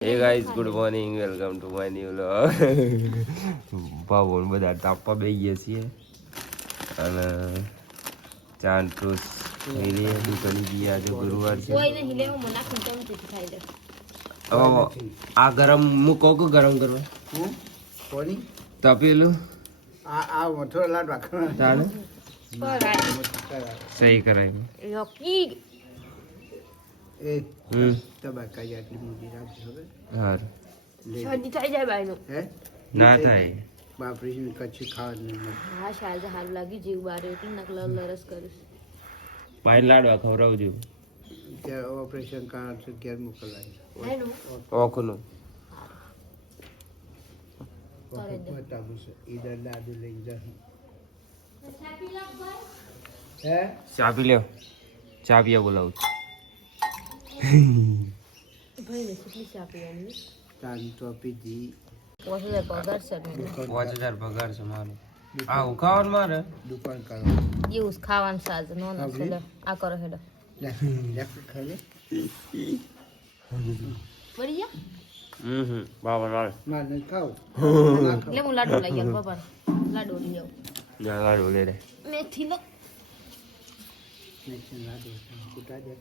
Hey guys, good morning. Welcome to my new vlog. ભાવોને બધા તાપવા બેસી ગયા છીએ અને ચાંદ ટોસ ખાઈ લઈએ. દુકાને જઈએ, આજે ગુરુવાર છે. આ ગરમ હું કહું કે ગરમ કરવા તપેલું ચાલે સહી કરાય. ના થાય બાપરી કચ્છી ખાવા હા શારદા હારું લાગી જીવ બારે એટલે નકલ લરસ કરીશ પાણી લાડવા ખવડાવજો. ઓપરેશન કારણ છે ઘેર મોકલાય ઓખનું ઈધર દાદુ લઈ જા ચા પી લ્યો. ચા પીવા બોલાવું ભાઈ ને કેટલી ચા પીવાની તારી તો પીધી 5000 પગાર છે 5000 પગાર છે મારો. આ ઉખાવાનું મારે દુકાન કરો એવું ખાવાનું સાજ નો ના છે આ કરો હેડો ખાલે વળી જા બાબા લાડ ના નહીં ખાવ એટલે હું લાડુ લઈ આવ બાબા લાડુ લઈ આવ જા લાડુ લે રે. મેથી નો નહીં લાડુ કુટા દે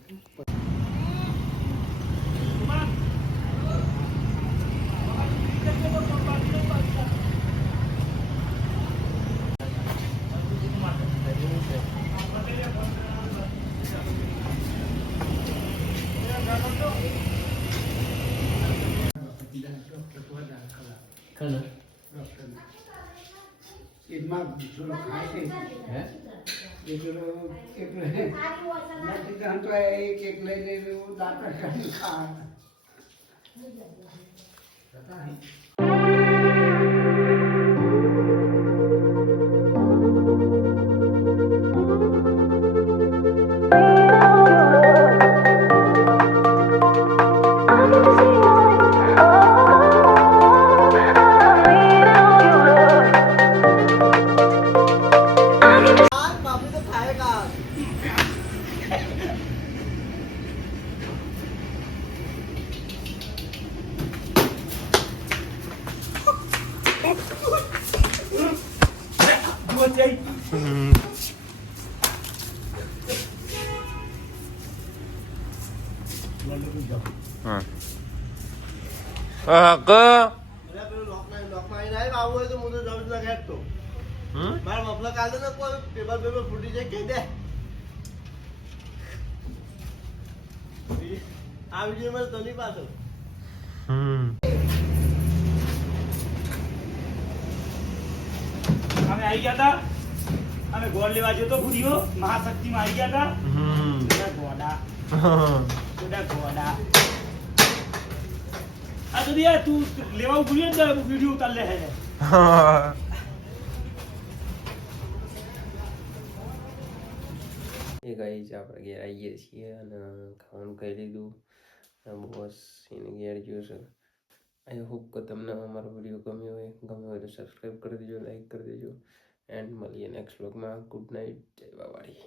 એક લઈને દાંત ખા અમે આવી ગયા હતા અમે ગોળ લેવા જતો ભૂરીઓ મહાશક્તિ માં આવી ગયા હતા ગોડા ગોડા આ તો યાર તું લેવા ભૂરીઓ જ વિડિયો ઉતાર લે હે એ ગાઈસ આપણે ઘેર આવીએ છીએ અને ખાવાનું ખાઈ લીધું. બસ એને ઘેર ગયો છે. આઈ હોપ કે તમને અમારો વિડીયો ગમ્યો હોય તો સબસ્ક્રાઈબ કરી દેજો, લાઈક કરી દેજો એન્ડ મળીએ નેક્સ્ટ વ્લોગમાં. ગુડ નાઇટ, જય બાવાળી.